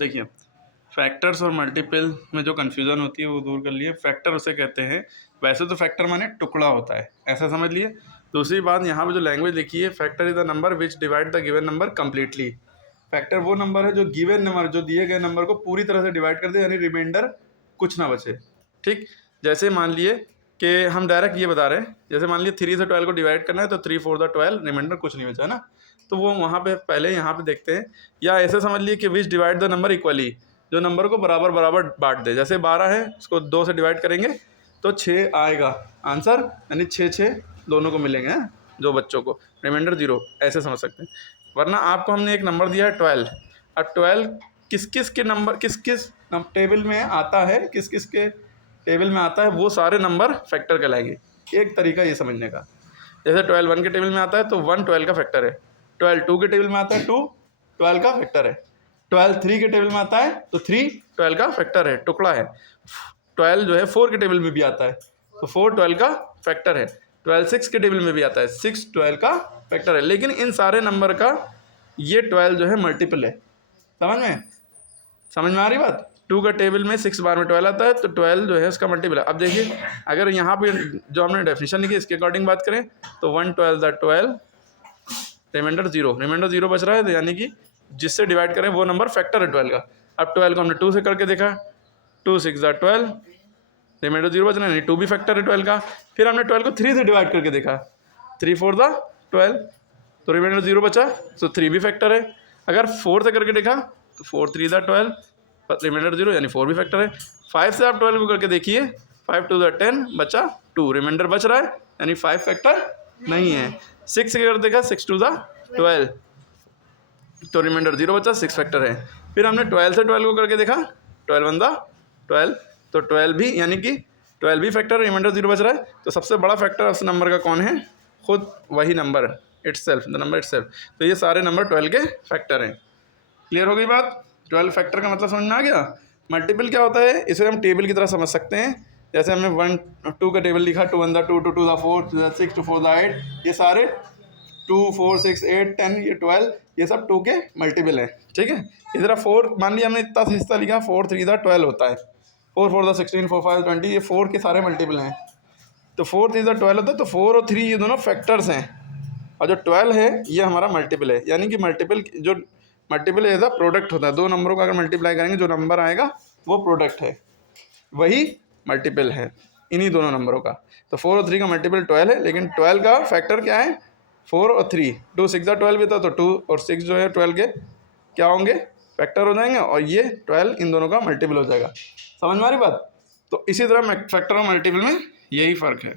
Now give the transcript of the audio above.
देखिए, फैक्टर्स और मल्टीपल में जो कन्फ्यूज़न होती है वो दूर कर लिए। फैक्टर उसे कहते हैं, वैसे तो फैक्टर माने टुकड़ा होता है, ऐसा समझ लिए। दूसरी बात, यहाँ पे जो लैंग्वेज लिखी है, factor is the number which divide the given number completely. Factor वो नंबर है जो गिवन नंबर, जो दिए गए नंबर को पूरी तरह से डिवाइड कर दे, यानी रिमाइंडर कुछ ना बचे। ठीक, जैसे मान लिए कि हम डायरेक्ट ये बता रहे हैं, जैसे मान लिए 3 से 12 को डिवाइड करना है तो 3 4 द 12, रिमाइंडर कुछ नहीं बचा, है ना। तो वो वहाँ पे पहले यहाँ पे देखते हैं, या ऐसे समझ लिए कि विच डिवाइड द नंबर इक्वली, जो नंबर को बराबर बराबर बांट दे। जैसे 12 है, उसको 2 से डिवाइड करेंगे तो 6 आएगा आंसर, यानी 6 6 दोनों को मिलेंगे, हैं जो बच्चों को, रिमाइंडर 0, ऐसे समझ सकते हैं। वरना आपको हमने एक नंबर दिया है 12, अब 12 किस किस के नंबर, किस किस टेबल में आता है, किस किस के टेबल में आता है, वो सारे नंबर फैक्टर कहलाएंगे। एक तरीका ये समझने का, जैसे 12 1 के टेबल में आता है तो 1 12 का फैक्टर है, 12 2 के टेबल में आता है 2 12 का फैक्टर है, 12 3 के टेबल में आता है तो 3 12 का फैक्टर है, टुकड़ा है। 12 जो है 4 के टेबल में भी आता है तो 4 12 का फैक्टर है। 12 6 के टेबल में भी आता है, 6 12 का फैक्टर है। लेकिन इन सारे नंबर का ये 12 जो है मल्टीपल है। समझ में आ रही बात। 2 का टेबल में 6 बार में 12 आता है तो 12 जो है उसका मल्टीपल है। अब देखिए, अगर यहाँ पे जो हमने डेफिनेशन लिखी इसके अकॉर्डिंग बात करें तो 1 12 द 12, रिमाइंडर 0, रिमाइंडर 0 बच रहा है, तो यानी कि जिससे डिवाइड करें वो नंबर फैक्टर है 12 का। अब 12 को हमने 2 से करके देखा, 2 6 द 12, रिमाइंडर 0 बच रहा है, यानी 2 भी फैक्टर है 12 का। फिर हमने 12 को 3 से डिवाइड करके देखा, 3 4 द 12, तो रिमाइंडर 0 बचा, तो 3 भी फैक्टर है। अगर 4 से करके देखा तो 4 3 द 12, रिमाइंडर 0, यानी 4 भी फैक्टर है। 5 से आप 12 को करके देखिए, 5 2 द 10 बचा 2, रिमाइंडर बच रहा है, यानी 5 फैक्टर नहीं है। 6 से कर देखा, 6 2 द 12, तो रिमाइंडर 0 बचा, 6 फैक्टर है। फिर हमने 12 से 12 को करके देखा, 12 1 द 12, तो 12 भी, यानी कि 12 भी फैक्टर, रिमाइंडर 0 बच रहा है। तो सबसे बड़ा फैक्टर उस नंबर का कौन है? खुद वही number itself, the number itself. तो ये सारे नंबर 12 के फैक्टर हैं। क्लियर हो गई बात। 12 फैक्टर का मतलब समझ में आ गया। मल्टीपल क्या होता है, इसे हम टेबल की तरह समझ सकते हैं। जैसे हमने 1 2 का टेबल लिखा, 2 1 द 2, 2 2 द 4, 2 द 6, 2 4 द 8, ये सारे 2 4 6 8 10, ये 12, ये सब 2 के मल्टीपल है। ठीक है, इधर 4 मान लिया हमने इतना हिस्सा लिखा, 4 3 द 12 होता है, 4 4 द 16, 4 5 20, ये 4 के सारे मल्टीपल हैं। तो 4 3 द 12 होता है, तो 4 और 3 ये दोनों फैक्टर्स हैं, और जो 12 है ये हमारा मल्टीपल है। यानी कि मल्टीपल, जो मल्टीपल एज अ प्रोडक्ट होता है, दो नंबरों का अगर मल्टीप्लाई करेंगे जो नंबर आएगा वो प्रोडक्ट है, वही मल्टीपल है इन्हीं दोनों नंबरों का। तो 4 और 3 का मल्टीपल 12 है, लेकिन 12 का फैक्टर क्या है? 4 और 3, 2 6 द 12 भी था, तो 2 और 6 जो है 12 के क्या होंगे? फैक्टर हो जाएंगे, और ये 12 इन दोनों का मल्टीपल हो जाएगा। समझ में आ रही बात। तो इसी तरह फैक्टर और मल्टीपल में यही फ़र्क है।